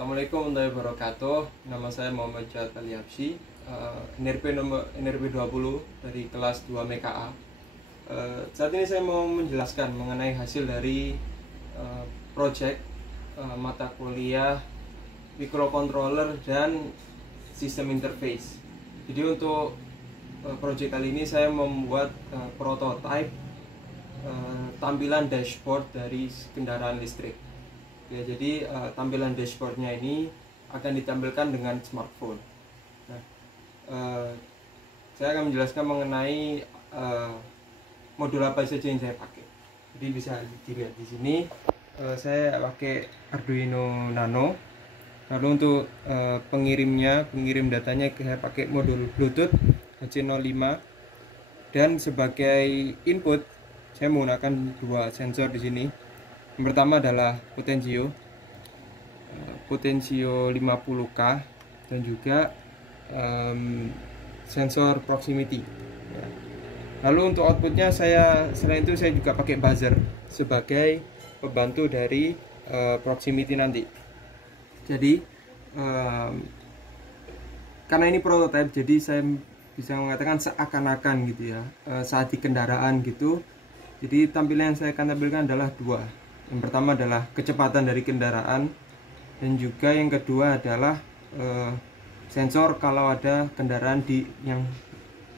Assalamualaikum warahmatullahi wabarakatuh. Nama saya Muhammad Jad Aliapsi, NRP 20 dari kelas 2 MKA. Saat ini saya mau menjelaskan mengenai hasil dari project mata kuliah microcontroller dan sistem interface. Jadi untuk project kali ini saya membuat prototype tampilan dashboard dari kendaraan listrik. Ya, jadi tampilan dashboardnya ini akan ditampilkan dengan smartphone. Nah, saya akan menjelaskan mengenai modul apa saja yang saya pakai. Jadi bisa dilihat di sini, saya pakai Arduino Nano. Lalu untuk pengirim datanya saya pakai modul Bluetooth HC05, dan sebagai input saya menggunakan dua sensor di sini. Yang pertama adalah Potensio 50K dan juga sensor proximity. Lalu untuk outputnya selain itu saya juga pakai buzzer sebagai pembantu dari proximity nanti. Jadi karena ini prototype, jadi saya bisa mengatakan seakan-akan gitu ya, saat di kendaraan gitu. Jadi tampilan yang saya akan tampilkan adalah dua. Yang pertama adalah kecepatan dari kendaraan, dan juga yang kedua adalah sensor kalau ada kendaraan yang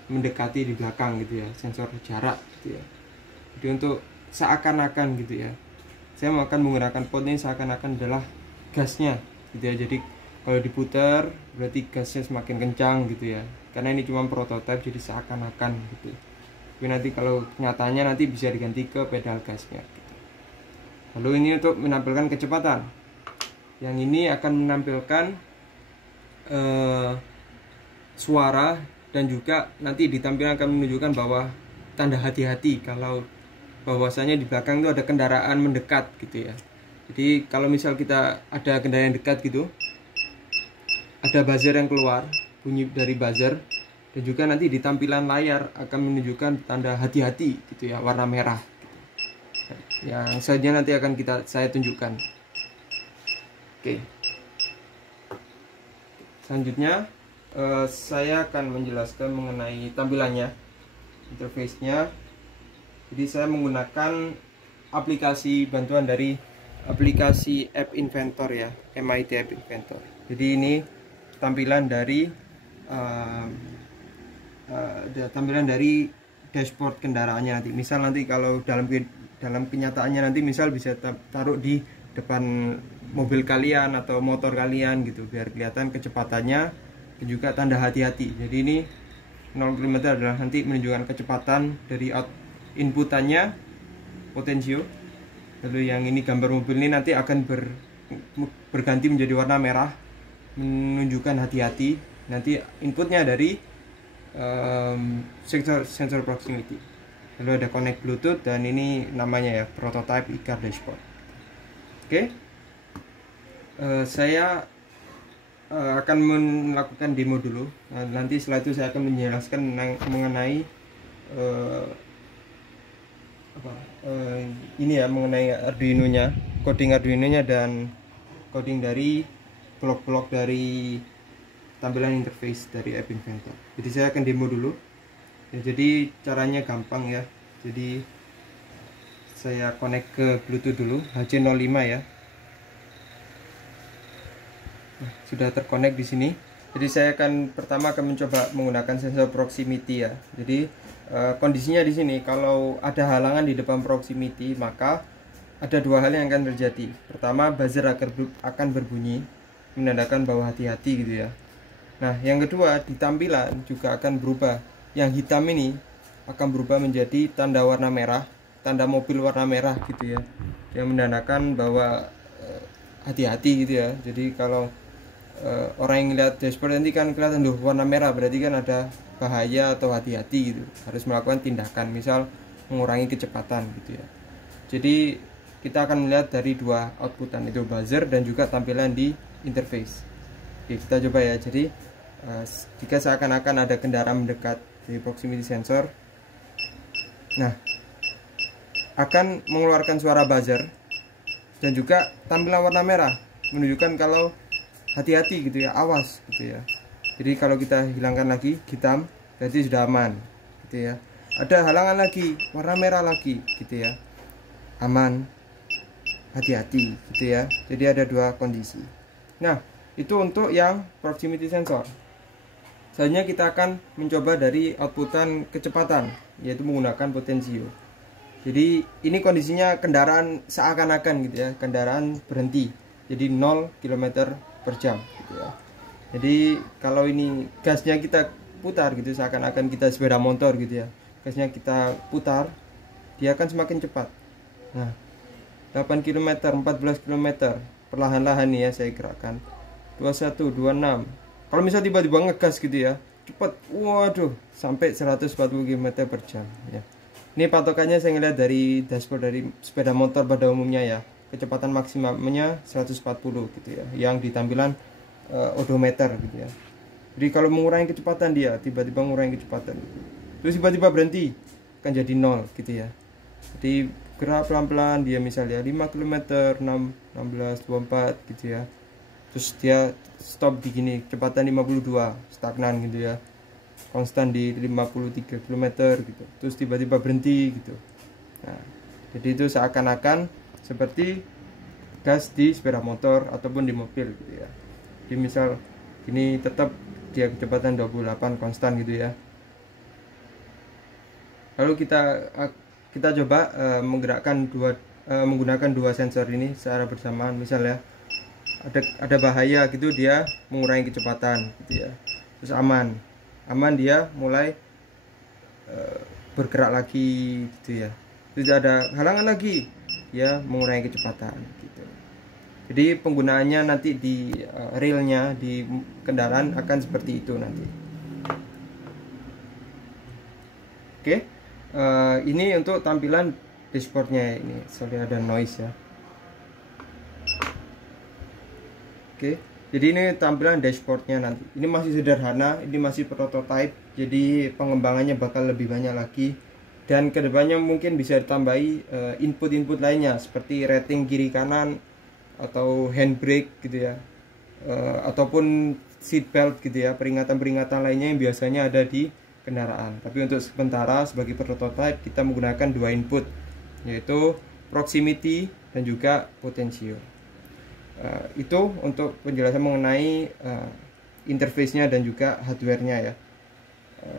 mendekati di belakang gitu ya, sensor jarak gitu ya. Jadi untuk seakan-akan gitu ya, saya akan menggunakan pot ini seakan-akan adalah gasnya gitu ya. Jadi kalau diputar berarti gasnya semakin kencang gitu ya, karena ini cuma prototipe, jadi seakan-akan gitu. Tapi nanti kalau nyatanya nanti bisa diganti ke pedal gasnya gitu. Lalu ini untuk menampilkan kecepatan. Yang ini akan menampilkan suara, dan juga nanti ditampilkan akan menunjukkan bahwa tanda hati-hati kalau bahwasanya di belakang itu ada kendaraan mendekat gitu ya. Jadi kalau misal kita ada kendaraan dekat gitu, ada buzzer yang keluar, bunyi dari buzzer, dan juga nanti di tampilan layar akan menunjukkan tanda hati-hati gitu ya, warna merah. Yang selanjutnya nanti akan saya tunjukkan. Oke. Selanjutnya saya akan menjelaskan mengenai tampilannya, interface-nya. Jadi saya menggunakan aplikasi bantuan dari aplikasi App Inventor ya, MIT App Inventor. Jadi ini tampilan dari dashboard kendaraannya nanti. Misal nanti kalau dalam kenyataannya nanti misal bisa taruh di depan mobil kalian atau motor kalian gitu, biar kelihatan kecepatannya dan juga tanda hati-hati. Jadi ini 0 km adalah nanti menunjukkan kecepatan dari inputannya potensio. Lalu yang ini gambar mobil ini nanti akan berganti menjadi warna merah, menunjukkan hati-hati. Nanti inputnya dari sensor proximity. Lalu ada connect Bluetooth, dan ini namanya ya prototype iCar dashboard. Oke. Saya akan melakukan demo dulu. Nanti setelah itu saya akan menjelaskan mengenai ini ya, mengenai Arduino-nya, coding Arduino-nya, dan coding dari blok-blok dari tampilan interface dari App Inventor. Jadi saya akan demo dulu. Ya, jadi caranya gampang ya. Jadi saya connect ke Bluetooth dulu, HC05 ya. Nah, sudah terkonek di sini. Jadi saya pertama akan mencoba menggunakan sensor proximity ya. Jadi kondisinya di sini, kalau ada halangan di depan proximity, maka ada dua hal yang akan terjadi. Pertama, buzzer akan berbunyi menandakan bahwa hati-hati gitu ya. Nah, yang kedua, di tampilan juga akan berubah. Yang hitam ini akan berubah menjadi tanda warna merah, tanda mobil warna merah gitu ya, yang menandakan bahwa hati-hati gitu ya. Jadi kalau orang yang lihat dashboard nanti kan kelihatan warna merah, berarti kan ada bahaya atau hati-hati gitu, harus melakukan tindakan, misal mengurangi kecepatan gitu ya. Jadi kita akan melihat dari dua outputan, itu buzzer dan juga tampilan di interface. Oke, kita coba ya. Jadi jika seakan-akan ada kendaraan mendekat dari proximity sensor, nah akan mengeluarkan suara buzzer dan juga tampilan warna merah menunjukkan kalau hati-hati gitu ya, awas gitu ya. Jadi kalau kita hilangkan lagi hitam, berarti sudah aman gitu ya. Ada halangan lagi warna merah lagi gitu ya, aman, hati-hati gitu ya. Jadi ada dua kondisi. Nah, itu untuk yang proximity sensor. Selanjutnya kita akan mencoba dari outputan kecepatan, yaitu menggunakan potensio. Jadi ini kondisinya kendaraan seakan-akan gitu ya, kendaraan berhenti. Jadi 0 km per jam gitu ya. Jadi kalau ini gasnya kita putar gitu, seakan-akan kita sepeda motor gitu ya, gasnya kita putar, dia akan semakin cepat. Nah, 8 km, 14 km, perlahan-lahan nih ya saya gerakkan. 21, 26. Kalau misalnya tiba-tiba ngegas gitu ya, cepet, waduh, sampai 140 km per jam ya. Ini patokannya saya ngeliat dari dashboard dari sepeda motor pada umumnya ya. Kecepatan maksimalnya 140 gitu ya, yang di tampilan odometer gitu ya. Jadi kalau mengurangi kecepatan dia, tiba-tiba mengurangi kecepatan, terus tiba-tiba berhenti, kan jadi 0 gitu ya. Jadi gerak pelan-pelan dia, misalnya 5 km, 6, 16, 24 gitu ya. Terus dia stop di gini, kecepatan 52, stagnan gitu ya, konstan di 53 km gitu. Terus tiba-tiba berhenti gitu. Nah, jadi itu seakan-akan seperti gas di sepeda motor ataupun di mobil gitu ya. Jadi misal ini tetap dia kecepatan 28 konstan gitu ya. Lalu kita coba menggerakkan menggunakan dua sensor ini secara bersamaan. Misalnya ada bahaya gitu, dia mengurangi kecepatan gitu ya, terus aman dia mulai bergerak lagi gitu ya, tidak ada halangan lagi, ya mengurangi kecepatan gitu. Jadi penggunaannya nanti di realnya di kendaraan akan seperti itu nanti. Oke, ini untuk tampilan dashboardnya. Ini sorry ada noise ya. Oke, jadi ini tampilan dashboardnya nanti. Ini masih sederhana, ini masih prototype, jadi pengembangannya bakal lebih banyak lagi. Dan kedepannya mungkin bisa ditambahi input-input lainnya seperti rating kiri kanan atau handbrake gitu ya, ataupun seat belt gitu ya, peringatan-peringatan lainnya yang biasanya ada di kendaraan. Tapi untuk sementara sebagai prototype kita menggunakan dua input, yaitu proximity dan juga potensio. Itu untuk penjelasan mengenai interface-nya dan juga hardware-nya ya.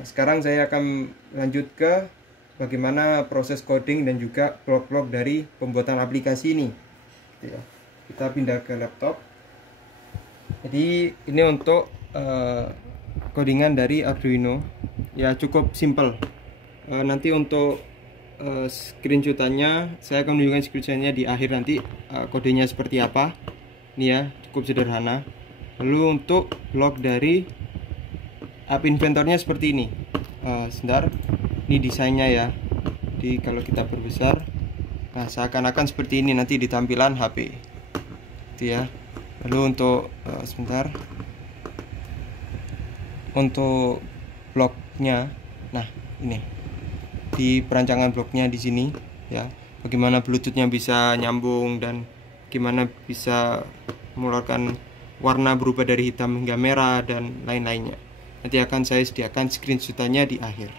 Sekarang saya akan lanjut ke bagaimana proses coding dan juga blok-blok dari pembuatan aplikasi ini gitu ya. Kita pindah ke laptop. Jadi ini untuk codingan dari Arduino ya, cukup simple. Nanti untuk screenshotannya saya akan menunjukkan screenshotannya di akhir nanti, kodenya seperti apa. Ini ya, cukup sederhana. Lalu untuk blok dari app inventornya seperti ini. Sebentar, ini desainnya ya. Jadi kalau kita perbesar, nah seakan-akan seperti ini nanti di tampilan HP itu ya. Lalu untuk sebentar, untuk bloknya, nah ini di perancangan bloknya di sini ya, bagaimana Bluetoothnya bisa nyambung dan gimana bisa mengeluarkan warna berubah dari hitam hingga merah dan lain-lainnya. Nanti akan saya sediakan screenshotannya di akhir.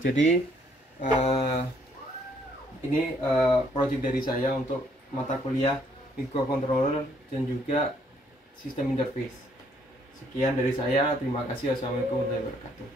Jadi ini project dari saya untuk mata kuliah microcontroller dan juga sistem interface. Sekian dari saya, terima kasih. Wassalamualaikum warahmatullahi wabarakatuh.